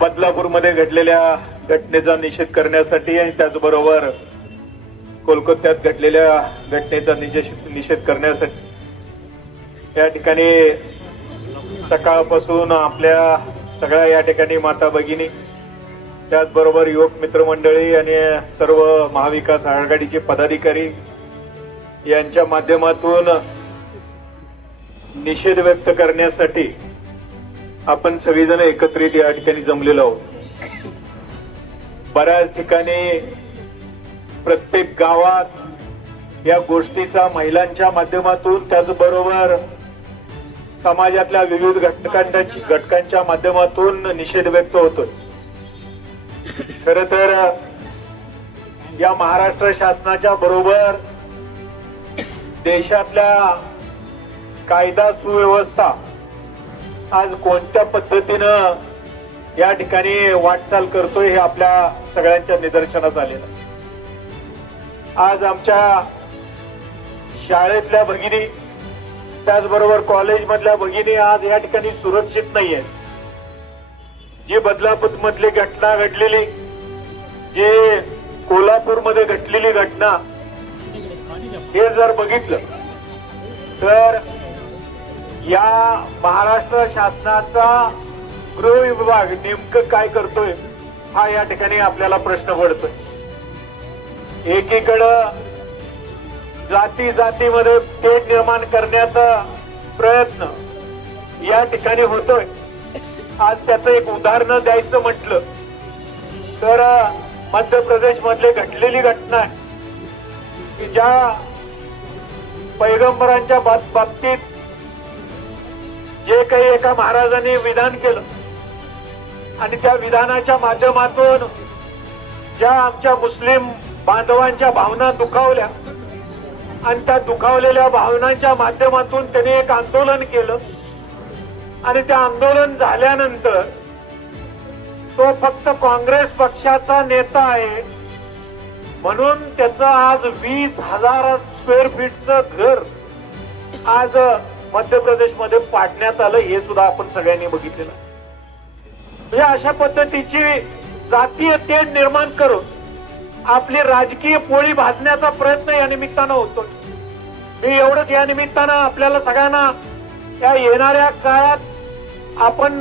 बदलापूरमध्ये घडलेल्या घटनेचा निषेध करण्यासाठी आणि त्याचबरोबर कोलकात्यात घडलेल्या घटनेचा निषेध निषेध करण्यासाठी. या ठिकाणी सकाळपासून आपल्या सगळ्या या ठिकाणी माता भगिनी त्याचबरोबर युवक मित्रमंडळी आणि सर्व महाविकास आघाडीचे पदाधिकारी यांच्या माध्यमातून निषेध व्यक्त करण्यासाठी आपण सगळेजण एकत्रित या ठिकाणी जमलेलो आहोत. बऱ्याच ठिकाणी प्रत्येक गावात या गोष्टीचा महिलांच्या माध्यमातून त्याचबरोबर समाजातल्या विविध घटकांची घटकांच्या माध्यमातून निषेध व्यक्त होतोय. खर तर या महाराष्ट्र शासनाच्या बरोबर देशातल्या कायदा सुव्यवस्था आज कोणत्या पद्धतीनं या ठिकाणी वाटचाल करतोय हे आपल्या सगळ्यांच्या निदर्शनात आलेलं आज आमच्या शाळेतल्या भगिनी त्याचबरोबर कॉलेजमधल्या भगिनी आज या ठिकाणी सुरक्षित नाहीये. जी बदलापूर मधली घटना घडलेली जे कोल्हापूरमध्ये घडलेली घटना हे जर बघितलं तर या महाराष्ट्र शासनाचा गृह विभाग नेमकं काय करतोय हा या ठिकाणी आपल्याला प्रश्न पडतोय. एकीकडं जाती जातीमध्ये पेट निर्माण करण्याचा प्रयत्न या ठिकाणी होतोय. आज त्याचं एक उदाहरण द्यायचं म्हटलं तर मध्य प्रदेश मधले घडलेली घटना आहे. की ज्या पैगंबरांच्या बाब- बाबतीत जे काही एका महाराजांनी विधान केलं आणि त्या विधानाच्या माध्यमातून ज्या आमच्या मुस्लिम बांधवांच्या भावना दुखावल्या आणि त्या दुखावलेल्या भावनांच्या माध्यमातून त्यांनी एक आंदोलन केलं आणि ते आंदोलन झाल्यानंतर तो फक्त काँग्रेस पक्षाचा नेता आहे म्हणून त्याचं आज वीस हजार स्क्वेअर फीटचं घर आज मध्य प्रदेशमध्ये पाडण्यात आलं हे सुद्धा आपण सगळ्यांनी बघितलेलं म्हणजे अशा पद्धतीची जातीय तेढ निर्माण करून आपली राजकीय पोळी भाजण्याचा प्रयत्न या निमित्तानं होतो मी एवढंच या निमित्तानं आपल्याला सगळ्यांना या येणाऱ्या काळात आपण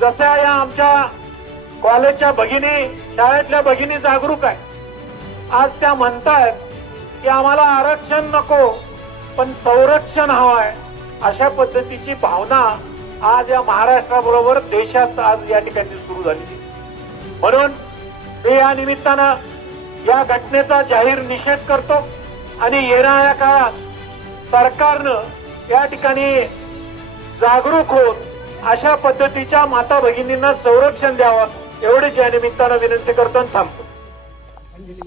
जशा या आमच्या कॉलेजच्या भगिनी शाळेतल्या भगिनी जागरूक आहे आज त्या म्हणतायत की आम्हाला आरक्षण नको पण संरक्षण हवं आहे. अशा पद्धतीची भावना आज या महाराष्ट्राबरोबर देशात आज या ठिकाणी सुरू झाली म्हणून मी या निमित्तानं या घटनेचा जाहीर निषेध करतो आणि येणाऱ्या काळात सरकारनं या ठिकाणी जागरूक होऊन अशा पद्धतीच्या माता भगिनींना संरक्षण द्यावं एवढीच या निमित्तानं विनंती करतो आणि थांबतो.